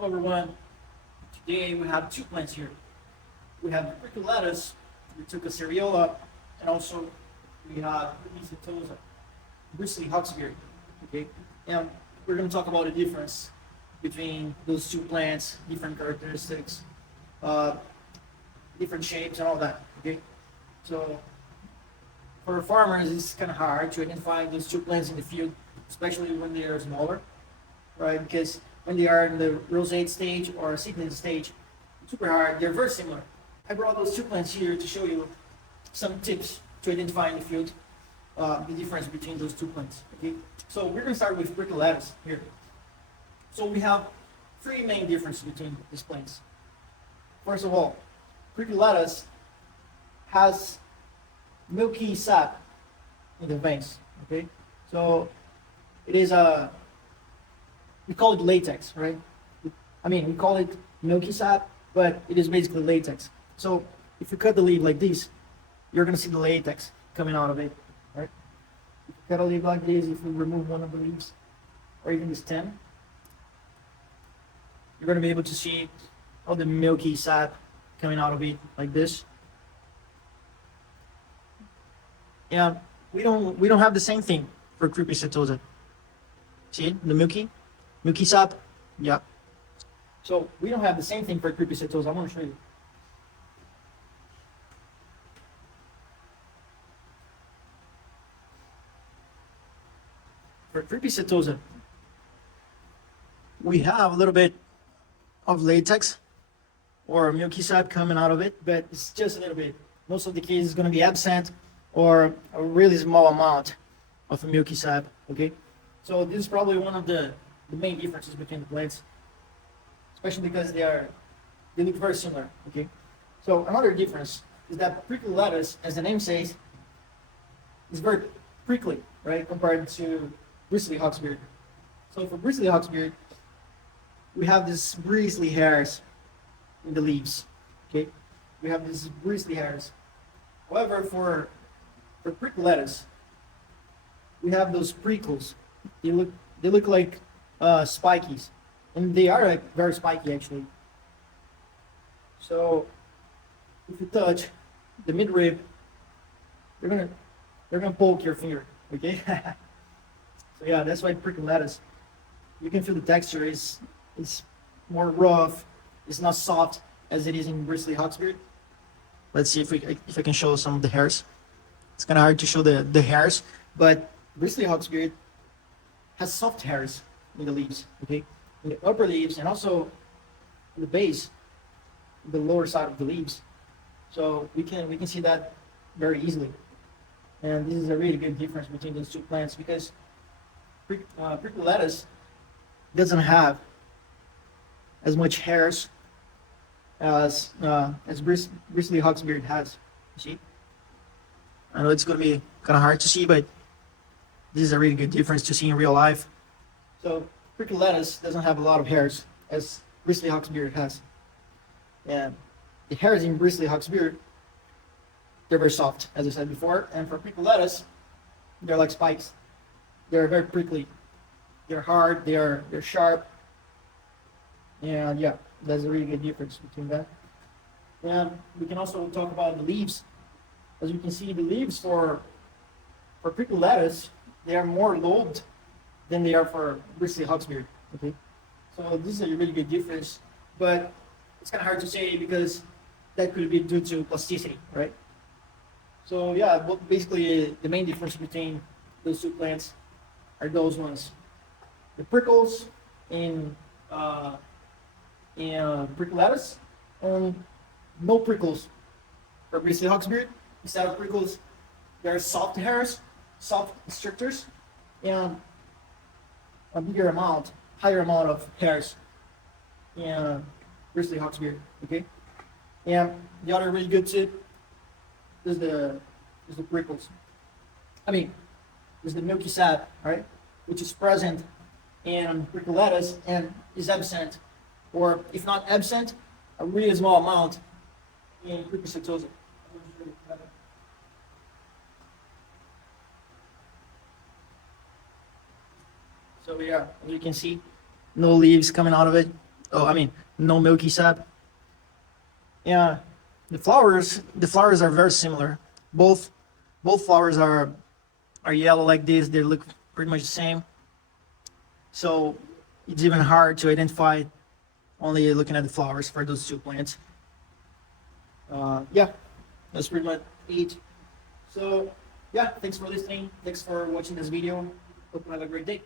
Hello everyone. Today we have two plants here. We have the prickly lettuce, Lactuca serriola, and also we have setosa, Bristly Hawksbeard. Okay, and we're going to talk about the difference between those two plants, different characteristics, uh, different shapes, and all that. Okay, so for farmers, it's kind of hard to identify those two plants in the field, especially when they are smaller, right? Because when they are in the rosate stage or seedling stage, it's super hard. They're very similar. I brought those two plants here to show you some tips to identify in the field the difference between those two plants. Okay, so we're going to start with prickly lettuce here. So we have three main differences between these plants. First of all, prickly lettuce has milky sap in the veins. Okay, so it is a we call it latex, right? I mean, we call it milky sap, but it is basically latex. So if you cut the leaf like this, you're gonna see the latex coming out of it, right? If you cut a leaf like this, if we remove one of the leaves, or even the stem, you're gonna be able to see all the milky sap coming out of it like this. And we don't have the same thing for Crepis setosa. See the milky sap? Yeah. So we don't have the same thing for Crepis setosa. I want to show you. For Crepis setosa, we have a little bit of latex or milky sap coming out of it, but it's just a little bit. Most of the cases is going to be absent or a really small amount of milky sap. Okay, so this is probably one of the main differences between the plants, especially because they look very similar. Okay, so another difference is that prickly lettuce, as the name says, is very prickly, right, compared to Bristly Hawksbeard. So for Bristly Hawksbeard, we have these bristly hairs in the leaves. Okay, we have these bristly hairs. However, for prickly lettuce, we have those prickles. They look like spikies, and they are like very spiky actually. So if you touch the midrib, they're gonna poke your finger. Okay. So yeah, that's why prickly lettuce. You can feel the texture is more rough. It's not soft as it is in Bristly Hawksbeard. Let's see if I can show some of the hairs. It's kind of hard to show the hairs, but Bristly Hawksbeard has soft hairs in the leaves, okay? In the upper leaves and also in the base, the lower side of the leaves. So we can see that very easily. And this is a really good difference between those two plants because prickly lettuce doesn't have as much hairs as Bristly Hawksbeard has. You see? I know it's gonna be kind of hard to see, but this is a really good difference to see in real life. So prickly lettuce doesn't have a lot of hairs as Bristly Hawksbeard has. And the hairs in Bristly Hawksbeard, they're very soft, as I said before. And for prickly lettuce, they're like spikes. They're very prickly. They're hard. They're sharp. And yeah, that's a really good difference between that. And we can also talk about the leaves. As you can see, the leaves for prickly lettuce, they are more lobed than they are for Bristly Hawksbeard. Okay, so this is a really good difference, but it's kind of hard to say because that could be due to plasticity, right? So yeah, basically the main difference between those two plants are those ones: the prickles in prickly lettuce, and no prickles for Bristly Hawksbeard. Instead of prickles, there are soft hairs, soft structures, and a higher amount of hairs in Bristly Hawksbeard. Okay, and the other really good tip is the prickles. I mean, is the milky sap, right, which is present in prickly lettuce and is absent, or if not absent, a really small amount in Crepis setosa. So yeah, as you can see, no leaves coming out of it. Oh, I mean, no milky sap. Yeah, the flowers are very similar. Both both flowers are yellow like this. They look pretty much the same. So it's even hard to identify only looking at the flowers for those two plants. Yeah, that's pretty much it. So yeah, thanks for listening. Thanks for watching this video. Hope you have a great day.